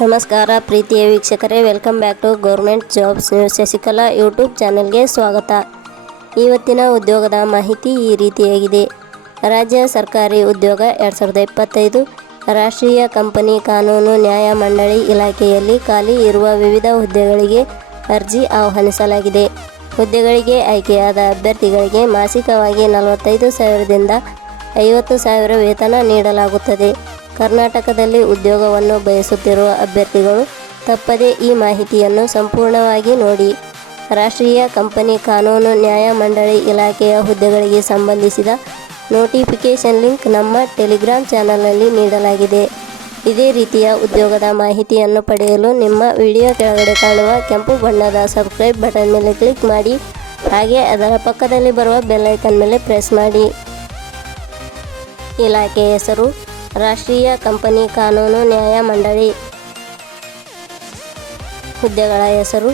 ನಮಸ್ಕಾರ ಪ್ರೀತಿಯ ವೀಕ್ಷಕರೇ welcome back to government jobs news Shashikala YouTube ಚಾನೆಲ್ಗೆ ಸ್ವಾಗತ. ಇವತ್ತಿನ ಉದ್ಯೋಗದ ಮಾಹಿತಿ ಈ ರೀತಿಯಾಗಿದೆ. ರಾಜ್ಯ ಸರ್ಕಾರಿ ಉದ್ಯೋಗ ಎರಡು ಸಾವಿರದ ಇಪ್ಪತ್ತೈದು, ರಾಷ್ಟ್ರೀಯ ಕಂಪನಿ ಕಾನೂನು ನ್ಯಾಯ ಮಂಡಳಿ ಇಲಾಖೆಯಲ್ಲಿ ಖಾಲಿ ಇರುವ ವಿವಿಧ ಹುದ್ದೆಗಳಿಗೆ ಅರ್ಜಿ ಆಹ್ವಾನಿಸಲಾಗಿದೆ. ಹುದ್ದೆಗಳಿಗೆ ಆಯ್ಕೆಯಾದ ಅಭ್ಯರ್ಥಿಗಳಿಗೆ ಮಾಸಿಕವಾಗಿ ನಲವತ್ತೈದು ಸಾವಿರದಿಂದ ಐವತ್ತು ಸಾವಿರ ವೇತನ ನೀಡಲಾಗುತ್ತದೆ. ಕರ್ನಾಟಕದಲ್ಲಿ ಉದ್ಯೋಗವನ್ನು ಬಯಸುತ್ತಿರುವ ಅಭ್ಯರ್ಥಿಗಳು ತಪ್ಪದೇ ಈ ಮಾಹಿತಿಯನ್ನು ಸಂಪೂರ್ಣವಾಗಿ ನೋಡಿ. ರಾಷ್ಟ್ರೀಯ ಕಂಪನಿ ಕಾನೂನು ನ್ಯಾಯ ಮಂಡಳಿ ಇಲಾಖೆಯ ಹುದ್ದೆಗಳಿಗೆ ಸಂಬಂಧಿಸಿದ ನೋಟಿಫಿಕೇಷನ್ ಲಿಂಕ್ ನಮ್ಮ ಟೆಲಿಗ್ರಾಮ್ ಚಾನಲ್ನಲ್ಲಿ ನೀಡಲಾಗಿದೆ. ಇದೇ ರೀತಿಯ ಉದ್ಯೋಗದ ಮಾಹಿತಿಯನ್ನು ಪಡೆಯಲು ನಿಮ್ಮ ವಿಡಿಯೋ ಕೆಳಗಡೆ ಕಾಣುವ ಕೆಂಪು ಬಣ್ಣದ ಸಬ್ಸ್ಕ್ರೈಬ್ ಬಟನ್ ಮೇಲೆ ಕ್ಲಿಕ್ ಮಾಡಿ. ಹಾಗೆ ಅದರ ಪಕ್ಕದಲ್ಲಿ ಬರುವ ಬೆಲ್ಲೈಕನ್ ಮೇಲೆ ಪ್ರೆಸ್ ಮಾಡಿ. ಇಲಾಖೆ ಹೆಸರು ರಾಷ್ಟ್ರೀಯ ಕಂಪನಿ ಕಾನೂನು ನ್ಯಾಯ ಮಂಡಳಿ. ಹುದ್ದೆಗಳ ಹೆಸರು,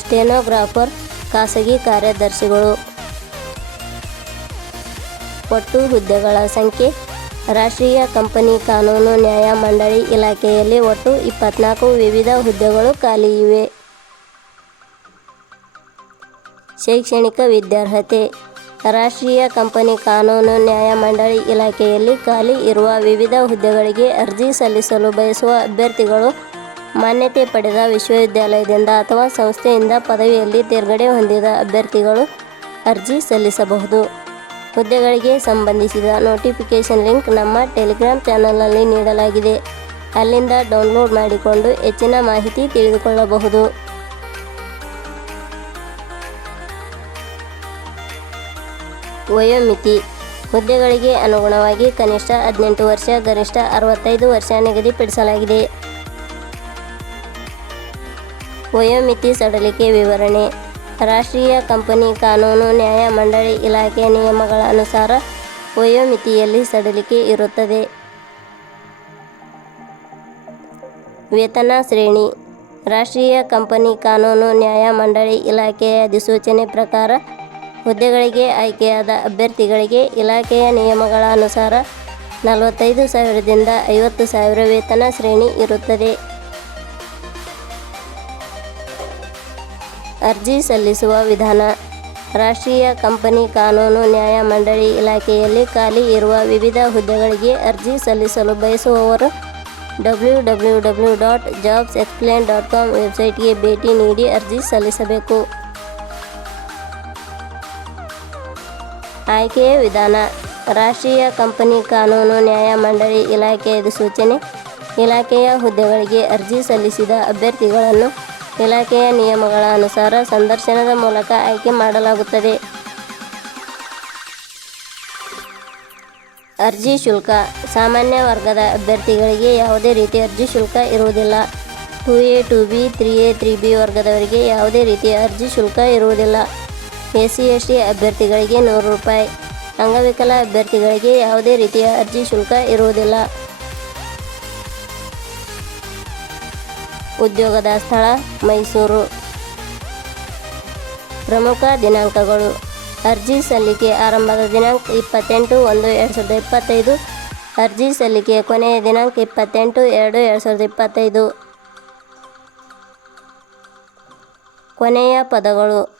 ಸ್ಟೆನೋಗ್ರಾಫರ್, ಖಾಸಗಿ ಕಾರ್ಯದರ್ಶಿಗಳು. ಒಟ್ಟು ಹುದ್ದೆಗಳ ಸಂಖ್ಯೆ, ರಾಷ್ಟ್ರೀಯ ಕಂಪನಿ ಕಾನೂನು ನ್ಯಾಯ ಮಂಡಳಿ ಇಲಾಖೆಯಲ್ಲಿ ಒಟ್ಟು ಇಪ್ಪತ್ನಾಲ್ಕು ವಿವಿಧ ಹುದ್ದೆಗಳು ಖಾಲಿ ಇವೆ. ಶೈಕ್ಷಣಿಕ ವಿದ್ಯಾರ್ಹತೆ ರಾಷ್ಟ್ರೀಯ ಕಂಪನಿ ಕಾನೂನು ನ್ಯಾಯಮಂಡಳಿ ಇಲಾಖೆಯಲ್ಲಿ ಖಾಲಿ ಇರುವ ವಿವಿಧ ಹುದ್ದೆಗಳಿಗೆ ಅರ್ಜಿ ಸಲ್ಲಿಸಲು ಬಯಸುವ ಅಭ್ಯರ್ಥಿಗಳು ಮಾನ್ಯತೆ ಪಡೆದ ವಿಶ್ವವಿದ್ಯಾಲಯದಿಂದ ಅಥವಾ ಸಂಸ್ಥೆಯಿಂದ ಪದವಿಯಲ್ಲಿ ತೇರ್ಗಡೆ ಹೊಂದಿದ ಅಭ್ಯರ್ಥಿಗಳು ಅರ್ಜಿ ಸಲ್ಲಿಸಬಹುದು. ಹುದ್ದೆಗಳಿಗೆ ಸಂಬಂಧಿಸಿದ ನೋಟಿಫಿಕೇಷನ್ ಲಿಂಕ್ ನಮ್ಮ ಟೆಲಿಗ್ರಾಮ್ ಚಾನಲ್ನಲ್ಲಿ ನೀಡಲಾಗಿದೆ. ಅಲ್ಲಿಂದ ಡೌನ್ಲೋಡ್ ಮಾಡಿಕೊಂಡು ಹೆಚ್ಚಿನ ಮಾಹಿತಿ ತಿಳಿದುಕೊಳ್ಳಬಹುದು. ವಯೋಮಿತಿ. ಹುದ್ದೆಗಳಿಗೆ ಅನುಗುಣವಾಗಿ ಕನಿಷ್ಠ ಹದಿನೆಂಟು ವರ್ಷ, ಗರಿಷ್ಠ ಅರವತ್ತೈದು ವರ್ಷ ನಿಗದಿಪಡಿಸಲಾಗಿದೆ. ವಯೋಮಿತಿ ಸಡಲಿಕೆ ವಿವರಣೆ. ರಾಷ್ಟ್ರೀಯ ಕಂಪನಿ ಕಾನೂನು ನ್ಯಾಯ ಮಂಡಳಿ ಇಲಾಖೆ ನಿಯಮಗಳ ಅನುಸಾರ ವಯೋಮಿತಿಯಲ್ಲಿ ಸಡಲಿಕೆ ಇರುತ್ತದೆ. ವೇತನ ಶ್ರೇಣಿ. ರಾಷ್ಟ್ರೀಯ ಕಂಪನಿ ಕಾನೂನು ನ್ಯಾಯ ಮಂಡಳಿ ಇಲಾಖೆಯ ಅಧಿಸೂಚನೆ ಪ್ರಕಾರ ಹುದ್ದೆಗಳಿಗೆ ಆಯ್ಕೆಯಾದ ಅಭ್ಯರ್ಥಿಗಳಿಗೆ ಇಲಾಖೆಯ ನಿಯಮಗಳ ಅನುಸಾರ ನಲವತ್ತೈದು ಸಾವಿರದಿಂದ ಐವತ್ತು ಸಾವಿರ ವೇತನ ಶ್ರೇಣಿ ಇರುತ್ತದೆ. ಅರ್ಜಿ ಸಲ್ಲಿಸುವ ವಿಧಾನ. ರಾಷ್ಟ್ರೀಯ ಕಂಪನಿ ಕಾನೂನು ನ್ಯಾಯ ಮಂಡಳಿ ಇಲಾಖೆಯಲ್ಲಿ ಖಾಲಿ ಇರುವ ವಿವಿಧ ಹುದ್ದೆಗಳಿಗೆ ಅರ್ಜಿ ಸಲ್ಲಿಸಲು ಬಯಸುವವರು W W W dot jobs explain dot com ವೆಬ್ಸೈಟ್ಗೆ ಭೇಟಿ ನೀಡಿ ಅರ್ಜಿ ಸಲ್ಲಿಸಬೇಕು. ಆಯ್ಕೆಯ ವಿಧಾನ, ರಾಷ್ಟ್ರೀಯ ಕಂಪನಿ ಕಾನೂನು ನ್ಯಾಯ ಮಂಡಳಿ ಇಲಾಖೆಯ ಸೂಚನೆ. ಇಲಾಖೆಯ ಹುದ್ದೆಗಳಿಗೆ ಅರ್ಜಿ ಸಲ್ಲಿಸಿದ ಅಭ್ಯರ್ಥಿಗಳನ್ನು ಇಲಾಖೆಯ ನಿಯಮಗಳ ಅನುಸಾರ ಸಂದರ್ಶನದ ಮೂಲಕ ಆಯ್ಕೆ ಮಾಡಲಾಗುತ್ತದೆ. ಅರ್ಜಿ ಶುಲ್ಕ, ಸಾಮಾನ್ಯ ವರ್ಗದ ಅಭ್ಯರ್ಥಿಗಳಿಗೆ ಯಾವುದೇ ರೀತಿ ಅರ್ಜಿ ಶುಲ್ಕ ಇರುವುದಿಲ್ಲ. Two A two B, three A three B ವರ್ಗದವರಿಗೆ ಯಾವುದೇ ರೀತಿಯ ಅರ್ಜಿ ಶುಲ್ಕ ಇರುವುದಿಲ್ಲ. ಎಸ್ ಸಿ ಎಸ್ ಟಿ ಅಭ್ಯರ್ಥಿಗಳಿಗೆ ನೂರು ರೂಪಾಯಿ. ಅಂಗವಿಕಲ ಅಭ್ಯರ್ಥಿಗಳಿಗೆ ಯಾವುದೇ ರೀತಿಯ ಅರ್ಜಿ ಶುಲ್ಕ ಇರುವುದಿಲ್ಲ. ಉದ್ಯೋಗದ ಸ್ಥಳ ಮೈಸೂರು. ಪ್ರಮುಖ ದಿನಾಂಕಗಳು. ಅರ್ಜಿ ಸಲ್ಲಿಕೆ ಆರಂಭದ ದಿನಾಂಕ ಇಪ್ಪತ್ತೆಂಟು ಒಂದು ಎರಡು ಸಾವಿರದ ಇಪ್ಪತ್ತೈದು. ಅರ್ಜಿ ಸಲ್ಲಿಕೆ ಕೊನೆಯ ದಿನಾಂಕ ಇಪ್ಪತ್ತೆಂಟು ಎರಡು ಎರಡು ಸಾವಿರದ ಇಪ್ಪತ್ತೈದು. ಕೊನೆಯ ಪದಗಳು.